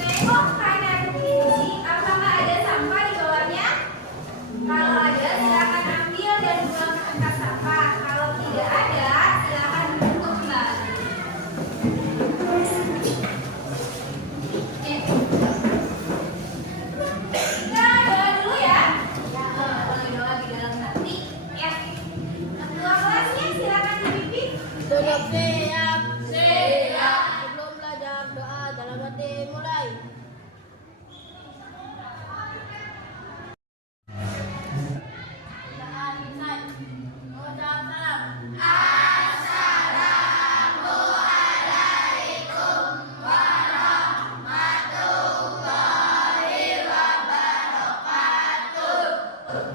Tengok kanan kiri, apakah ada sampah di bawahnya? Kalau ada, silakan ambil dan buang ke tempat sampah. Kalau tidak ada, silakan tutup kembali. Kita doa dulu ya. Boleh doa di dalam hati. Ya. Ketua kelasnya silakan dipimpin. Tetap siap. Siap. Sebelum belajar doa dalam hati mulai.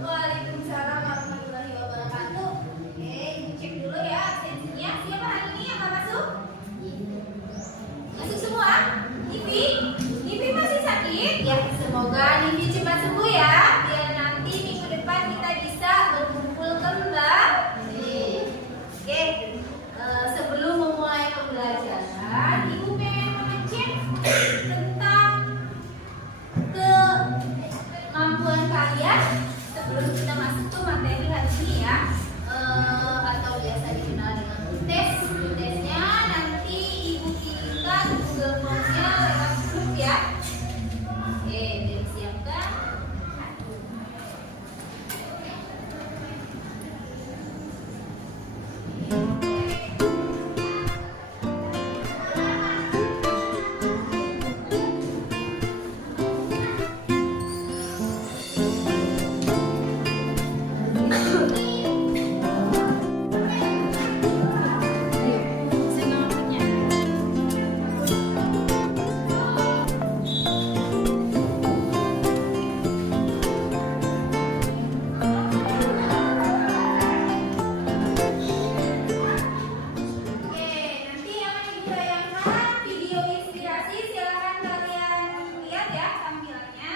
Waalaikumsalam warahmatullahi wabarakatuh. Oke, ibu cek dulu ya absensinya. Siapa hari ini yang nggak masuk? Masuk semua? Nipi? Nipi masih sakit? Ya, semoga Nipi cepat sembuh ya. Biar nanti minggu depan kita bisa berkumpul kembali. Oke, sebelum memulai pembelajaran, ibu pengen mengecek tentang kemampuan kalian sebelum kita masuk ke materi hari ini ya. Atau biasa dikenal dengan tes. Tesnya nanti ibu kirimkan Google Form-nya lewat grup ya. Oke, disiapkan. Oke, nanti yang ibu bayangkan video inspirasi silahkan kalian lihat ya tampilannya.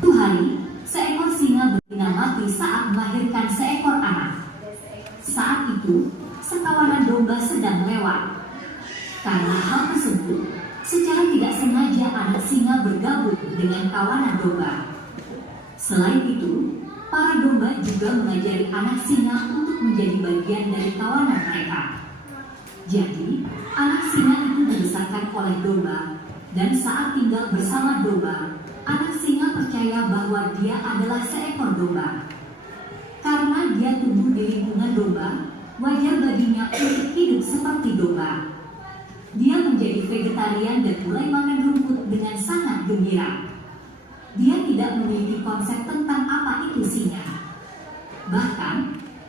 Suatu hari, seekor singa berbina mati saat melahirkan seekor anak. Saat itu, sekawanan domba sedang lewat. Karena hal tersebut, secara tidak sengaja anak singa bergabung dengan kawanan domba. Selain itu, para domba juga mengajari anak singa untuk menjadi bagian dari kawanan mereka. Jadi, anak singa itu dibesarkan oleh domba, dan saat tinggal bersama domba, anak singa percaya bahwa dia adalah seekor domba. Karena dia tumbuh di lingkungan domba, wajar baginya untuk hidup seperti domba. Dia menjadi vegetarian dan mulai makan rumput dengan sangat gembira. Dia tidak memiliki konsep tentang apa itu singa. Bahkan,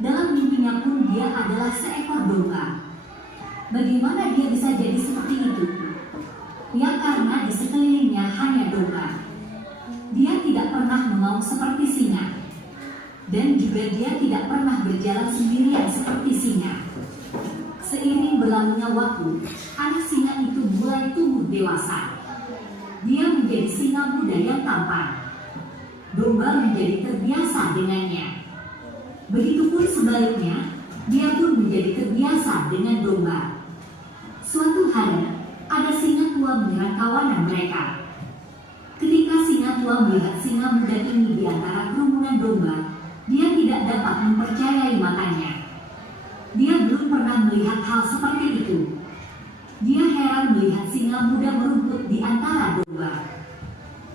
dalam mimpinya pun dia adalah seekor domba. Bagaimana dia bisa jadi seperti itu? Ya karena di sekelilingnya hanya domba. Dia tidak pernah mengaum seperti singa. Dan juga dia tidak pernah berjalan sendirian seperti singa. Seiring berlalunya waktu, anak singa itu mulai tumbuh dewasa. Dia menjadi singa muda yang tampan. Domba menjadi terbiasa dengannya. Begitupun sebaliknya, dia pun menjadi terbiasa dengan domba. Suatu hari, ada singa tua menyerang kawanan mereka. Ketika singa tua melihat singa muda ini di antara kerumunan domba, dia tidak dapat mempercayai matanya. Dia belum pernah melihat hal seperti itu. Dia heran melihat singa muda merumput di antara domba.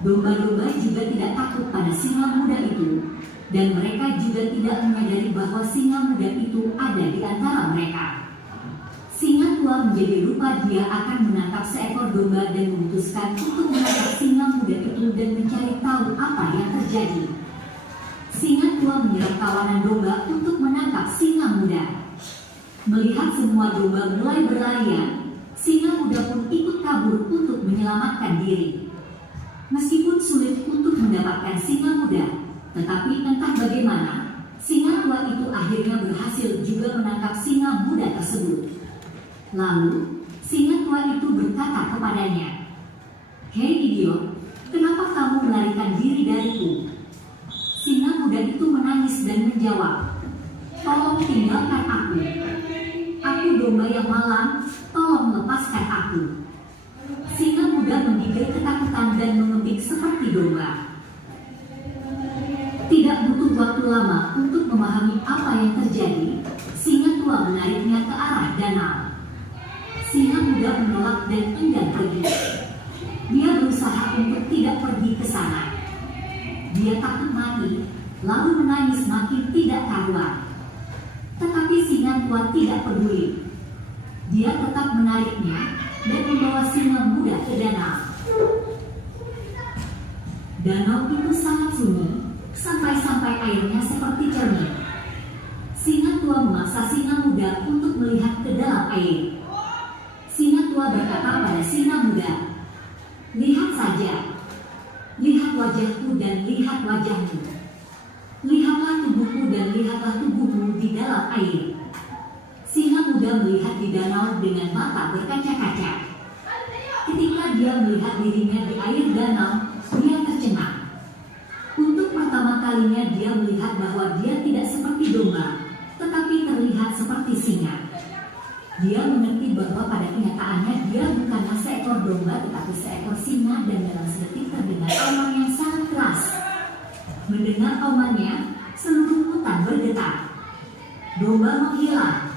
Domba-domba juga tidak takut pada singa muda itu, dan mereka juga tidak menyadari bahwa singa muda itu ada di antara mereka. Singa tua menjadi lupa dia akan menangkap seekor domba dan memutuskan untuk menangkap singa muda itu dan mencari tahu apa yang terjadi. Singa tua menyerang kawanan domba untuk menangkap singa muda. Melihat semua domba mulai berlarian, singa muda pun ikut kabur untuk menyelamatkan diri. Meskipun sulit untuk mendapatkan singa muda, tetapi entah bagaimana, singa tua itu akhirnya berhasil juga menangkap singa muda tersebut. Lalu, singa tua itu berkata kepadanya, "Hei idiot, kenapa kamu melarikan diri dariku?" Singa muda itu menangis dan menjawab, "Tolong tolong tinggalkan aku. Aku domba yang malang, tolong lepaskan aku. Singa muda menggigil ketakutan dan mengembik seperti domba. Tidak butuh waktu lama untuk memahami apa yang terjadi. Singa tua menariknya ke arah danau. Singa muda menolak dan enggan pergi. Dia berusaha untuk tidak pergi ke sana. Dia takut mati, lalu menangis makin tidak karuan. Tetapi singa tua tidak peduli. Dia tetap menariknya dan membawa singa muda ke danau. Danau itu sangat sunyi, sampai-sampai airnya seperti cermin. Singa tua memaksa singa muda untuk melihat ke dalam air. Singa tua berkata pada singa muda, "Lihat saja, lihat wajahku dan lihat wajahmu. Lihatlah tubuhku dan lihatlah tubuhmu di dalam air." Singa muda melihat di danau dengan mata berkaca-kaca. Ketika dia melihat dirinya di air danau, dia tercengang. Untuk pertama kalinya dia melihat bahwa dia tidak seperti domba, tetapi terlihat seperti singa. Dia mengerti bahwa pada kenyataannya dia bukanlah seekor domba tetapi seekor singa, dan dalam sedetik terdengar auman yang sangat keras. Mendengar aumannya, seluruh hutan bergetar. Domba menghilang.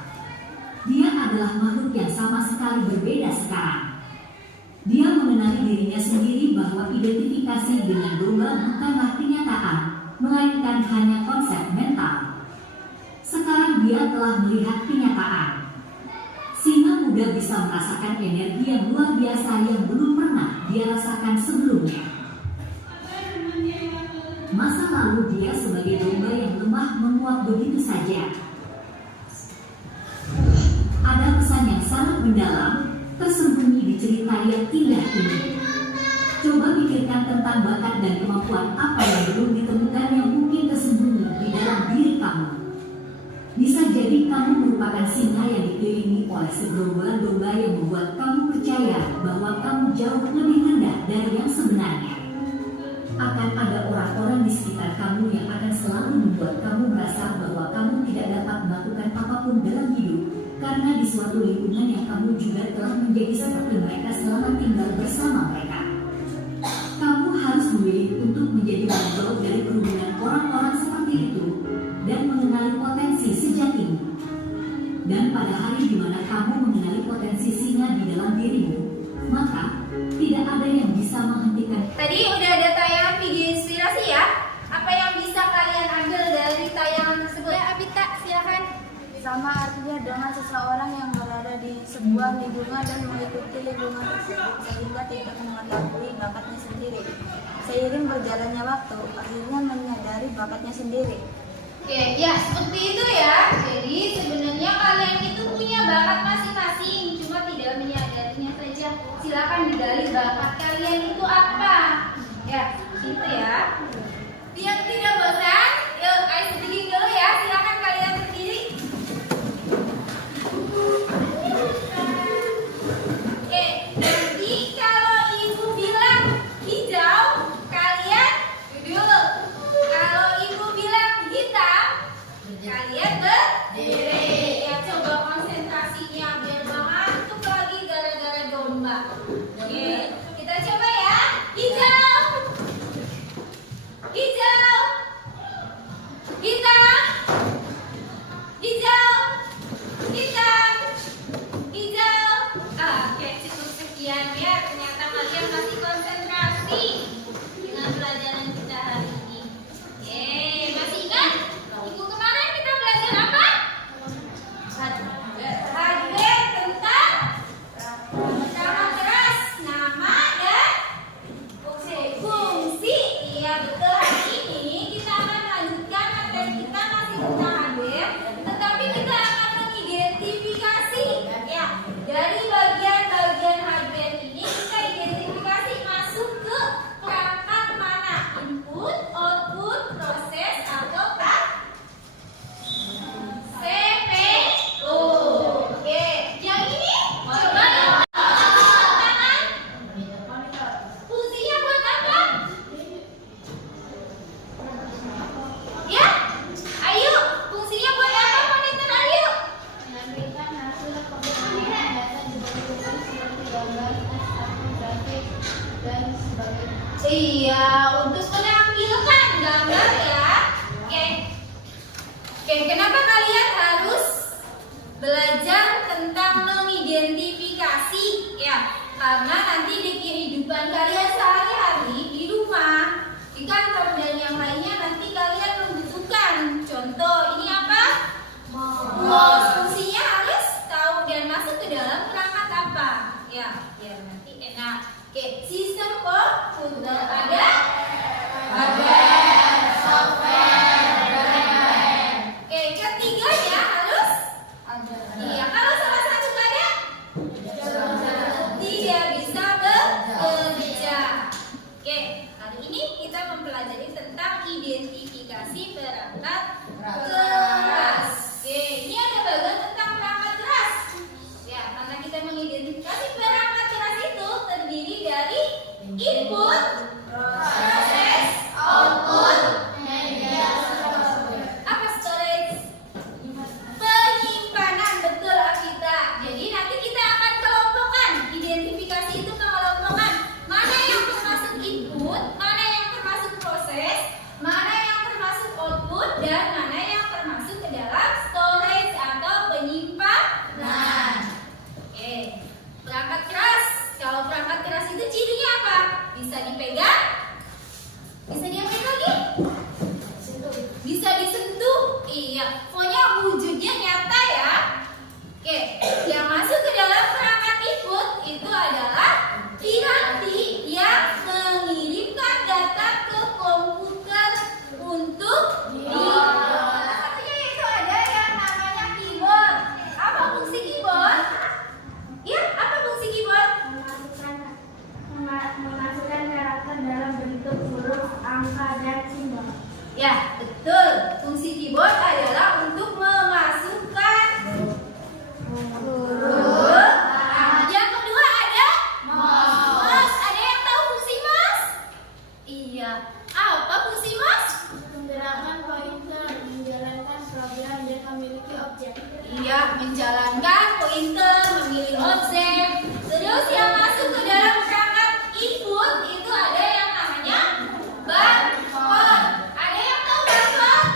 Dia adalah makhluk yang sama sekali berbeda sekarang. Dia mengenali dirinya sendiri bahwa identifikasi dengan domba bukanlah kenyataan, melainkan hanya konsep mental. Sekarang dia telah melihat kenyataan. Singa muda bisa merasakan energi yang luar biasa yang belum pernah dia rasakan sebelumnya. Masa lalu dia sebagai domba yang lemah menguap begitu saja. Ada pesan yang sangat mendalam tersembunyi di cerita yang indah ini. Coba pikirkan tentang bakat dan kemampuan apa yang belum ditemukan yang mungkin tersembunyi di dalam diri kamu. Bisa jadi kamu merupakan singa yang dikelilingi oleh segerombolan domba yang membuat kamu percaya bahwa kamu jauh lebih rendah dari yang sebenarnya. Akan ada orang-orang di sekitar kamu yang akan selalu membuat kamu merasa bahwa kamu tidak dapat melakukan apapun dalam hidup, karena di suatu lingkungan yang kamu juga telah menjadi seperti mereka selama tinggal bersama mereka. Kamu harus memilih untuk menjadi menjauh dari kerumunan orang-orang seperti itu dan mengenali potensi sejatimu. Dan pada hari di mana kamu mengenali potensi singa di dalam dirimu, maka tidak ada yang bisa menghentikan. Tadi udah ada tayangan video inspirasi ya. Apa yang bisa kalian ambil dari tayangan tersebut? Ya, Abita, silakan. Sama artinya dengan seseorang yang berada di sebuah lingkungan dan mengikuti lingkungan tersebut sehingga tidak mengetahui bakatnya sendiri. Seiring berjalannya waktu, akhirnya menyadari bakatnya sendiri. Oke, ya seperti itu ya. Jadi sebenarnya kalian itu punya bakat masing-masing, cuma tidak menyadarinya saja. Silakan digali bakat kalian itu apa. Ya, itu ya. Biar tidak bosan, yuk ice breaking dulu ya. Silakan kalian berdiri. Oke, nanti kalau ibu bilang hijau, kalian duduk. Kalau ibu bilang hitam, kalian berdiri. Ya, coba konsentrasinya biar ngantuk lagi gara-gara domba. Oke, kita coba ya. Hijau, hijau, hitam, hijau, hitam, hijau. Oke, cukup sekian ya. Ternyata kalian masih konsentrasi dengan pelajaran kita hari ini. Oke, masih ingat? Minggu kemarin kita belajar apa? HDT. Iya, untuk menampilkan gambar ya. Oke. Oke, kenapa kalian harus belajar tentang mengidentifikasi? Ya, karena nanti di kehidupan kalian sehari-hari di rumah, di kantor dan yang lainnya nanti kalian membutuhkan. Contoh, ini apa? Mouse. Fungsinya harus tahu dan masuk ke dalam perangkat apa? Ya, biar nanti enak. Oke, sistem komputer ada? Oke, ketiganya harus? Iya, kalau salah satu nggak ada? Tidak bisa bekerja. Oke, hari ini kita mempelajari tentang identifikasi perangkat keras. Oke, ini ada bagian tentang perangkat keras. Ya, karena kita mengidentifikasi perangkat keras itu terdiri dari input, proses, output, apa storage? Penyimpanan, betul Akita. Jadi nanti kita akan kelompokkan. Identifikasi itu kelompokkan. Mana yang termasuk input, mana yang termasuk proses, mana yang termasuk output, dan mana yang termasuk ke dalam storage atau penyimpanan. Oke, perangkat keras. Kalau perangkat keras itu cirinya apa? Bisa dipegang, bisa diambil lagi, bisa disentuh. Iya, pokoknya wujudnya nyata ya. Oke, yang masuk ke dalam perangkat input itu adalah piranti yang mengirimkan data ke komputer untuk salah satunya itu ada yang namanya keyboard. Apa fungsi keyboard? Ya, apa fungsi keyboard? Memasukkan karakter dalam bentuk huruf, angka, dan simbol. Ya, betul. Fungsi keyboard adalah untuk memasukkan huruf. Yang kedua ada mouse. Ada yang tahu fungsi mouse? Iya. Apa fungsi mouse? Menggerakkan pointer, menjalankan program, dan memiliki objek. Iya, menjalankan pointer, memilih objek. Terus yang masuk ke dalam perangkat input itu ada yang namanya barcode. Ada yang tahu barcode?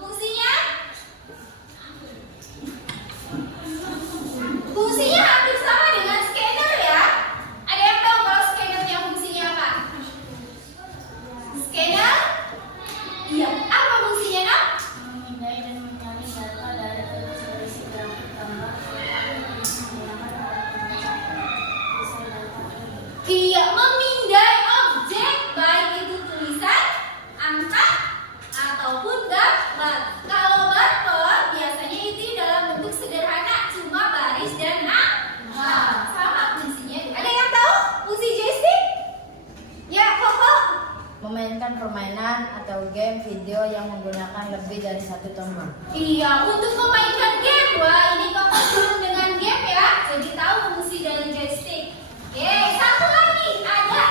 Fungsinya? Fungsinya hampir sama dengan scanner ya. Ada yang tahu kalau scannernya fungsinya apa? Scanner? Iya. Apa fungsinya, Nak? Memindai dan menyaring data dari berisi grafik, gambar, Iya, memindai objek baik itu tulisan, angka, ataupun gambar. Kalau barcode biasanya itu dalam bentuk sederhana, cuma baris dan angka. Sama fungsinya. Ada yang tahu fungsi joystick? Ya, Koko. memainkan permainan atau game video yang menggunakan lebih dari satu tombol. Iya, untuk memainkan game. Wah, ini Koko senang dengan game ya. Jadi tahu fungsi dari joystick. Oke, satu lagi ada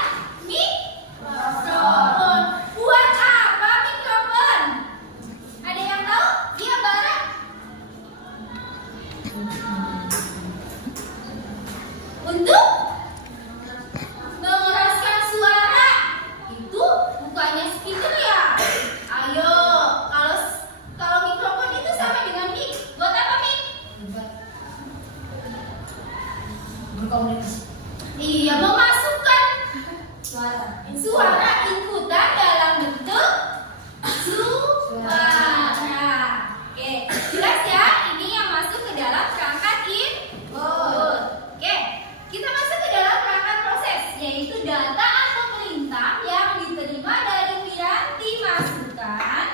mikrofon. Buat apa mikrofon? Ada yang tahu? Iya, Bara. Untuk mengeraskan suara. Itu bukannya speaker ya? Ayo, kalau mikrofon itu sama dengan mic. Buat apa mic? Berkomunikasi. Iya, memasukkan suara inputan dalam bentuk suara. Oke, jelas ya? Ini yang masuk ke dalam perangkat input. Oke, kita masuk ke dalam perangkat proses, yaitu data atau perintah yang diterima dari piranti masukan.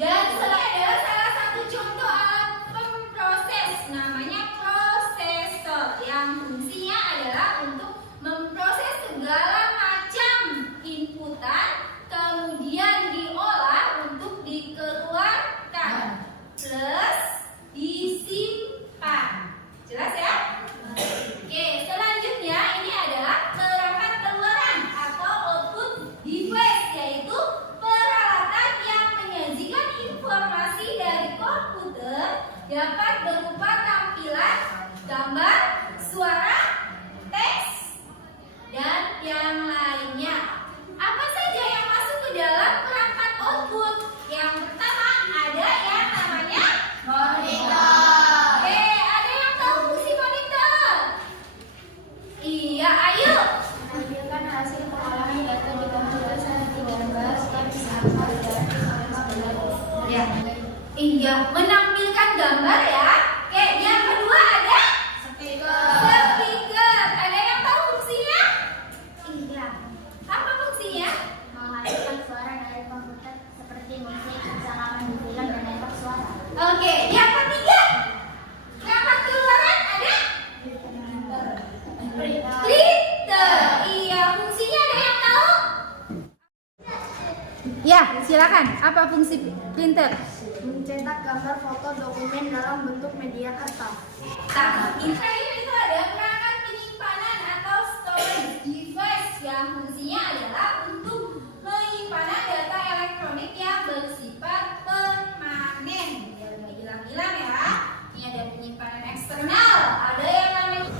Dan selanjutnya adalah salah satu contoh alat pemproses, namanya prosesor, yang fungsinya adalah untuk memproses segala macam inputan, kemudian diolah untuk dikeluarkan plus disimpan. Jelas ya? Oke, selanjutnya ini adalah perangkat keluaran atau output device, yaitu peralatan yang menyajikan informasi dari komputer dapat berupa tampilan, gambar, suara, teks, dan yang lainnya. Apa menampilkan gambar ya. Oke, yang kedua ada speaker. Ada yang tahu fungsinya? Iya. Apa fungsinya? Menghasilkan suara dari komputer seperti musik, rekaman di film dan efek suara. Oke, yang ketiga. Rapat keluaran ada? Printer. Iya, fungsinya ada yang tahu? Ya, silakan. Apa fungsi printer? Mencetak gambar, foto, dokumen dalam bentuk media kertas. Nah, itu ada perangkat penyimpanan atau storage device yang fungsinya adalah untuk penyimpanan data elektronik yang bersifat permanen. Biar nggak hilang-hilang ya. Ini ada penyimpanan eksternal. Ada yang namanya.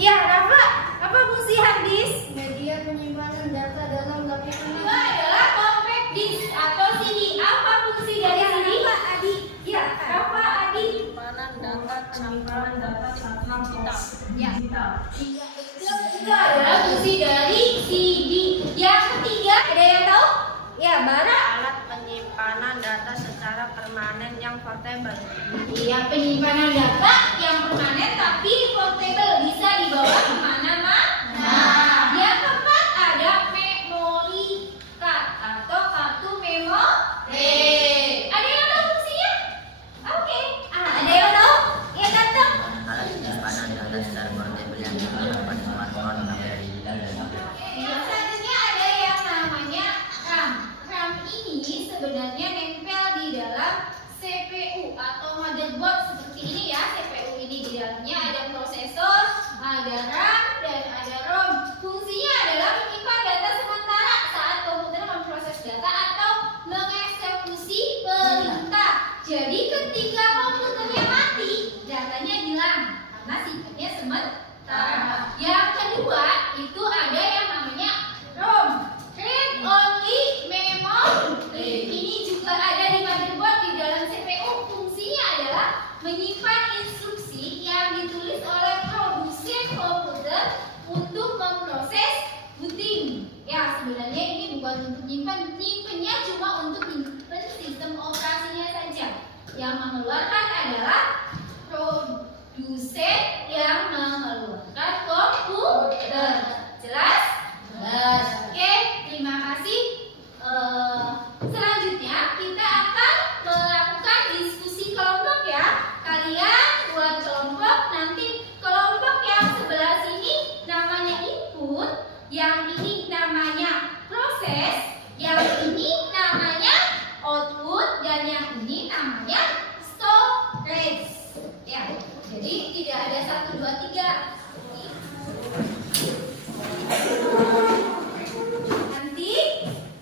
Iya, Rafa. Apa fungsi hard disk? Media penyimpanan data dalam lapisan Itu adalah compact disk atau CD. Apa fungsi dari CD? Adi. Ya, Rafa, Adi. penyimpanan data campuran data digital. Ya. Iya, betul. Itu adalah fungsi dari CD. Yang ketiga, ada yang tahu? Ya, Bara. Alat penyimpanan data secara permanen yang portable. Iya, penyimpanan data yang permanen tapi portable, bisa dibawa kemana-mana. Yang keempat ada memory card atau kartu memori. Ada yang tahu fungsinya? Oke. Ada yang tahu? Ya, ganteng. Alat penyimpanan data secara portable yang digunakan smartphone kamera digital dan Selanjutnya ada yang namanya RAM. RAM ini sebenarnya nempel di dalam CPU atau motherboard seperti ini ya. CPU ini di dalamnya ada prosesor, ada RAM, dan ada ROM. Fungsinya adalah menyimpan data sementara saat komputer memproses data atau mengeksekusi perintah. Jadi ketika komputernya mati, datanya hilang karena sifatnya sementara. Yang kedua itu ada yang namanya ROM, Read Only Memory. Ini juga ada di motherboard di dalam CPU. Fungsinya adalah menyimpan instruksi yang ditulis oleh produsen komputer untuk memproses booting. Ya, sebenarnya ini bukan untuk nyimpennya cuma untuk nyimpen sistem operasinya saja. Yang mengeluarkan adalah produsen yang mengeluarkan komputer. Jelas? Jelas. Oke, terima kasih. Selanjutnya kita akan melakukan diskusi kelompok ya. Kalian buat kelompok, nanti kelompok yang sebelah sini namanya input, yang ini namanya proses, yang ini namanya output, dan yang ini namanya storage. Ya, jadi tidak ada 1, 2, 3. Nanti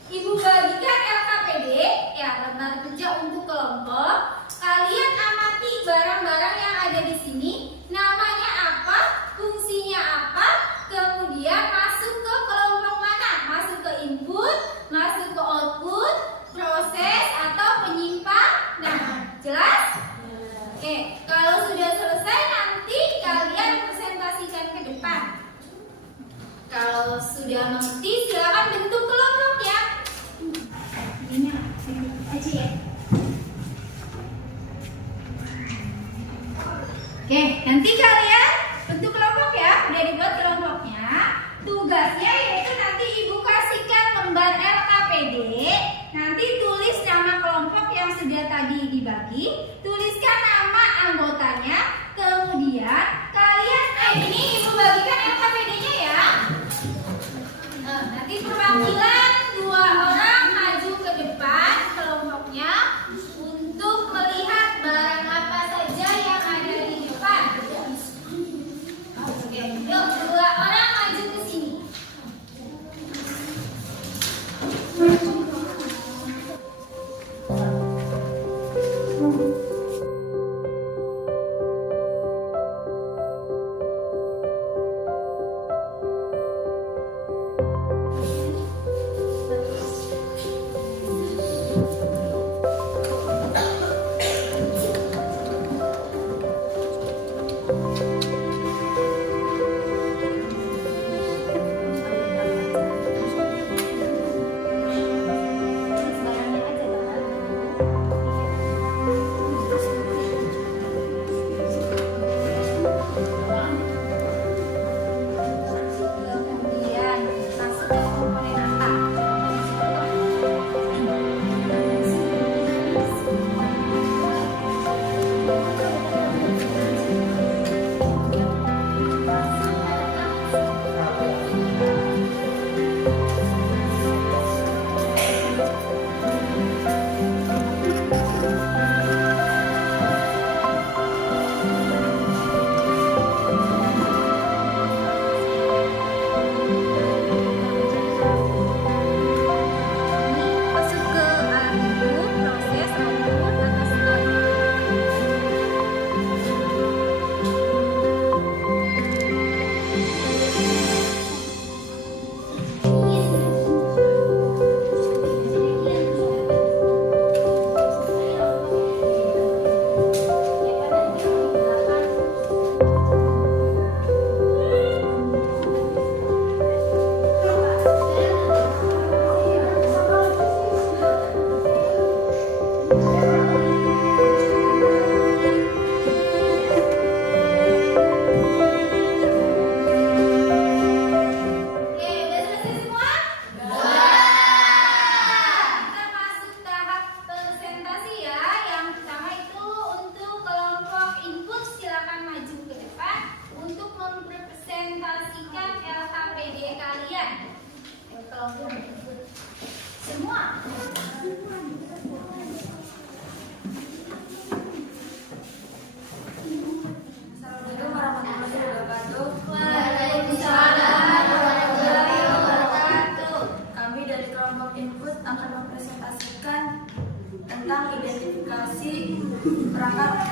Ibu bagikan LKPD ya, lembar kerja untuk kelompok. Kalian amati barang-barang yang ada di sini, namanya apa, fungsinya apa, kemudian masuk ke kelompok mana, masuk ke input, masuk ke output, proses atau penyimpanan. Jelas? Oke, kalau sudah selesai nanti kalian presentasikan ke depan. Kalau sudah mengerti silakan bentuk kelompok ya. Ini aja ya. Oke, nanti kalian bentuk kelompok ya. Udah dibuat kelompoknya. Tugasnya yaitu nanti Ibu kasihkan lembar LKPD. Nanti tulis nama kelompok yang sudah tadi dibagi. Tuliskan nama anggotanya. Kemudian kalian ini Ibu bagikan LKPD-nya ya. Nanti perwakilan 2 orang maju ke depan kelompoknya untuk melihat barang apa saja yang ada di depan. Oke, yuk 2 orang maju ke sini.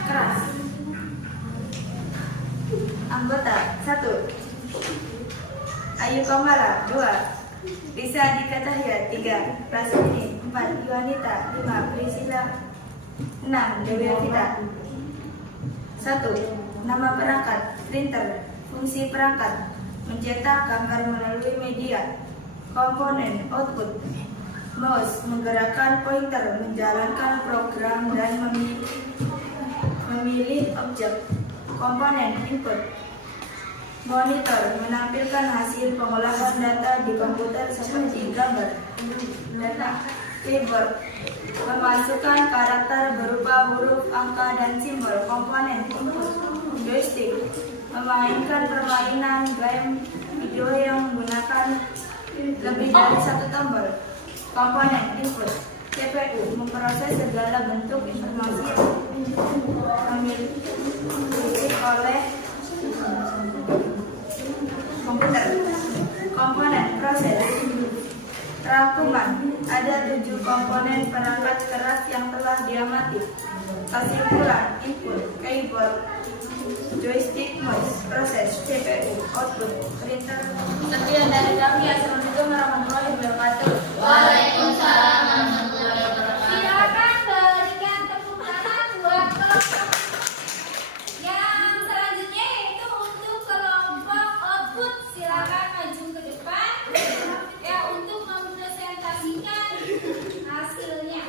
keras. Anggota 1. Ayu Komara 2. Risa Dika Cahya 3. Rasuni 4. Yuanita 5. Priscilla 6. Dewi Vita. 1. Nama perangkat printer. Fungsi perangkat mencetak gambar melalui media. Komponen output mouse menggerakkan pointer, menjalankan program dan memilih objek. Komponen input monitor menampilkan hasil pengolahan data di komputer seperti gambar. Data keyboard memasukkan karakter berupa huruf, angka, dan simbol. Komponen input joystick memainkan permainan game video yang menggunakan lebih dari satu tombol. Komponen input CPU memproses segala bentuk informasi dimiliki oleh komputer. Komponen proses rangkuman ada 7 komponen perangkat keras yang telah diamati. Kesimpulan input keyboard, joystick, mouse, proses, CPU, output, printer. Sekian dari kami. Assalamualaikum warahmatullahi wabarakatuh. Waalaikumsalam warahmatullahi wabarakatuh. Silakan berikan tepuk tangan buat kelompok yang selanjutnya, yaitu untuk kelompok output. Silakan maju ke depan ya untuk mempresentasikan hasilnya.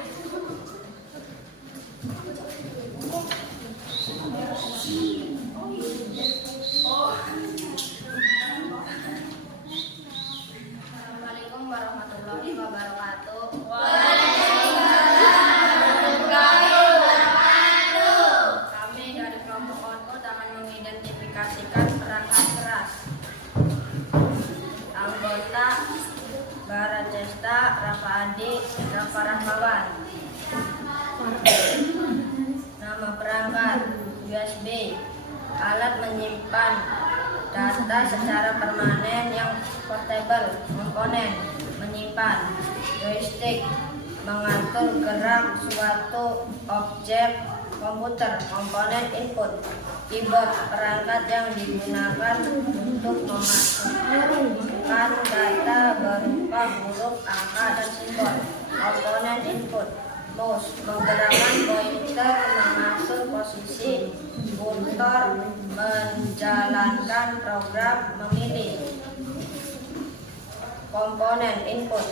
Assalamualaikum warahmatullahi wabarakatuh. Kami dari kelompok output akan mengidentifikasikan perangkat keras. Anggota Baracesta, Rafa Adi, Rafa Rahmawan. Nama perangkat USB, alat menyimpan data secara permanen yang portable. Komponen menyimpan. Joystick mengatur gerak suatu objek komputer. Komponen input keyboard, perangkat yang digunakan untuk memasukkan data berupa huruf, angka, dan simbol. Komponen input mouse menggerakkan pointer mengatur posisi kursor, menjalankan program, memilih. Komponen input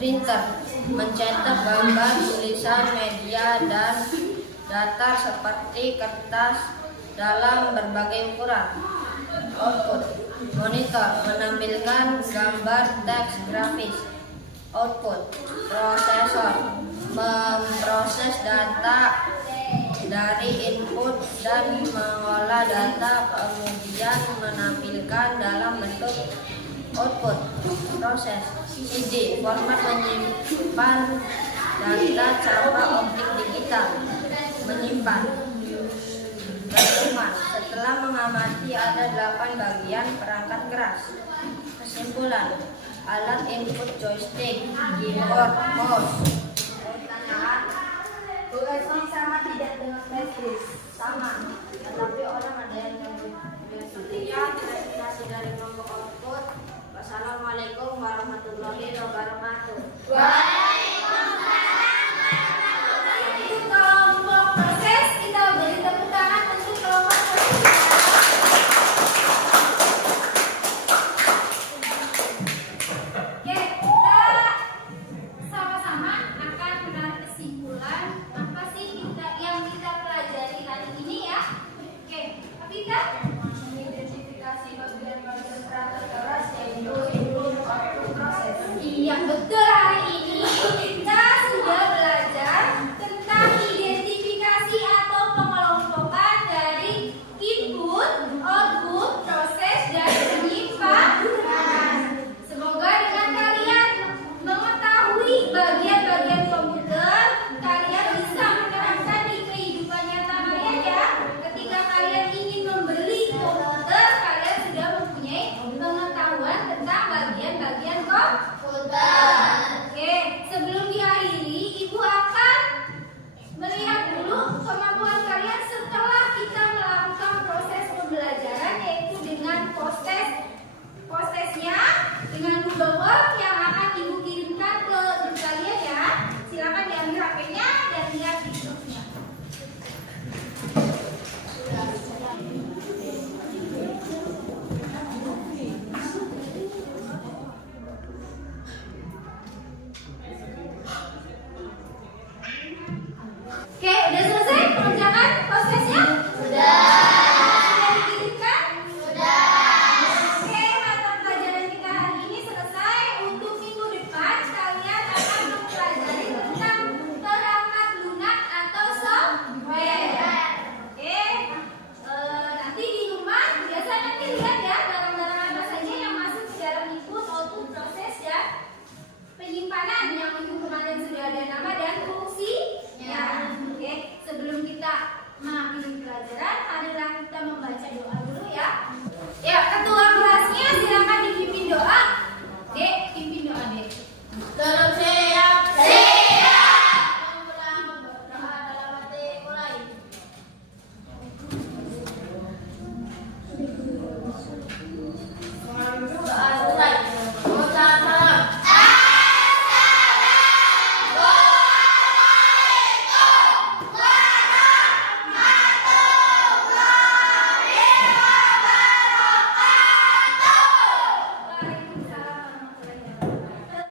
printer mencetak gambar, tulisan, media, dan data seperti kertas dalam berbagai ukuran. Output monitor menampilkan gambar, teks, grafis. Output prosesor memproses data dari input dan mengolah data, kemudian menampilkan dalam bentuk output. Proses CD format menyimpan data cara optik digital. Menyimpan rangkuman setelah mengamati ada 8 bagian perangkat keras. Kesimpulan alat input joystick, keyboard, mouse. Pertanyaan, USB sama tidak dengan matriks? Sama, tetapi orang ada yang nyebut. Sekian klarifikasi dari kelompok output. Wassalamualaikum warahmatullahi wabarakatuh. Untuk kelompok proses, kita beri tepuk tangan untuk kelompok proses. Oke, kita sama-sama Oke, udah